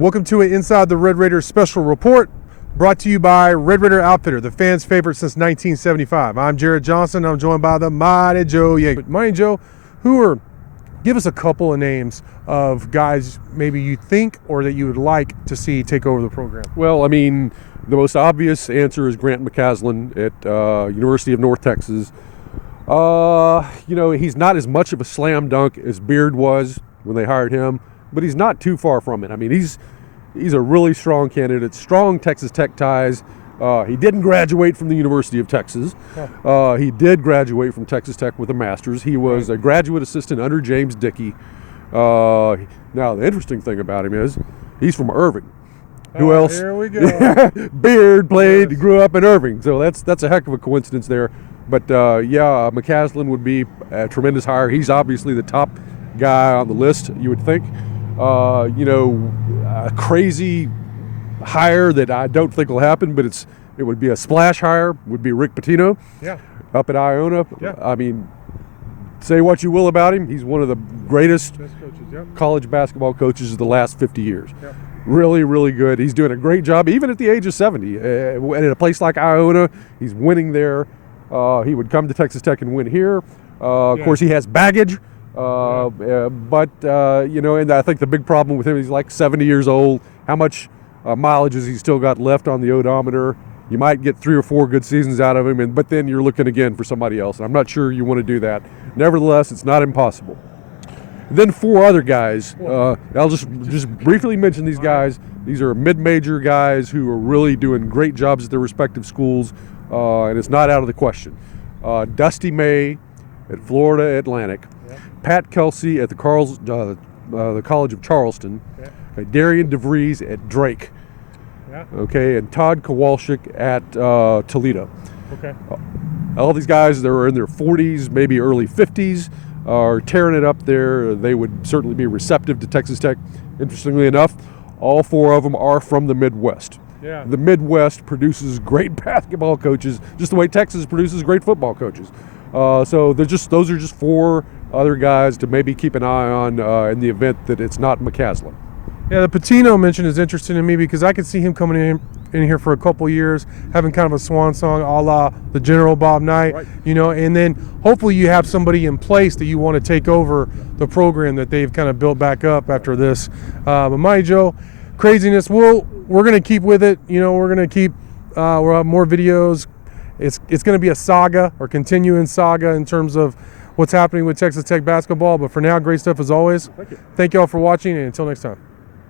Welcome to an Inside the Red Raiders special report brought to you by Red Raider Outfitter, the fans' favorite since 1975. I'm Jared Johnson. I'm joined by the Mighty Joe Yeager. Mighty Joe, give us a couple of names of guys maybe you think or that you would like to see take over the program. Well, I mean, the most obvious answer is Grant McCasland at University of North Texas. He's not as much of a slam dunk as Beard was when they hired him, but he's not too far from it. I mean, he's a really strong candidate, strong Texas Tech ties. He didn't graduate from the University of Texas. He did graduate from Texas Tech with a master's. He was a graduate assistant under James Dickey. Now, the interesting thing about him is he's from Irving. Who else? Here we go. Beard grew up in Irving, so that's a heck of a coincidence there. But McCasland would be a tremendous hire. He's obviously the top guy on the list, you would think. A crazy hire that I don't think will happen, but it would be a splash hire, would be Rick Pitino up at Iona. Yeah. I mean, say what you will about him, he's one of the greatest college basketball coaches of the last 50 years. Yeah. Really, really good. He's doing a great job, even at the age of 70. And at a place like Iona, he's winning there. He would come to Texas Tech and win here. Of course, he has baggage. And I think the big problem with him, he's like 70 years old. How much mileage has he still got left on the odometer? You might get 3 or 4 good seasons out of him, but then you're looking again for somebody else. And I'm not sure you want to do that. Nevertheless, it's not impossible. And then 4 other guys. I'll just briefly mention these guys. These are mid-major guys who are really doing great jobs at their respective schools, and it's not out of the question. Dusty May at Florida Atlantic. Pat Kelsey at the College of Charleston, Darian DeVries at Drake, and Todd Kowalczyk at Toledo. All these guys that are in their 40s, maybe early 50s, are tearing it up there. They would certainly be receptive to Texas Tech. Interestingly enough, all 4 of them are from the Midwest. Yeah. The Midwest produces great basketball coaches, just the way Texas produces great football coaches. So those are just 4 other guys to maybe keep an eye on in the event that it's not McCasland. Yeah, the Pitino mention is interesting to me because I could see him coming in here for a couple years, having kind of a swan song a la the General Bob Knight, and then hopefully you have somebody in place that you want to take over the program that they've kind of built back up after this. But Mighty Joe, craziness. We're going to keep with it. We're going to keep. We'll have more videos. It's going to be a saga or continuing saga in terms of what's happening with Texas Tech basketball. But for now, great stuff as always. Thank you. Thank you all for watching, and until next time.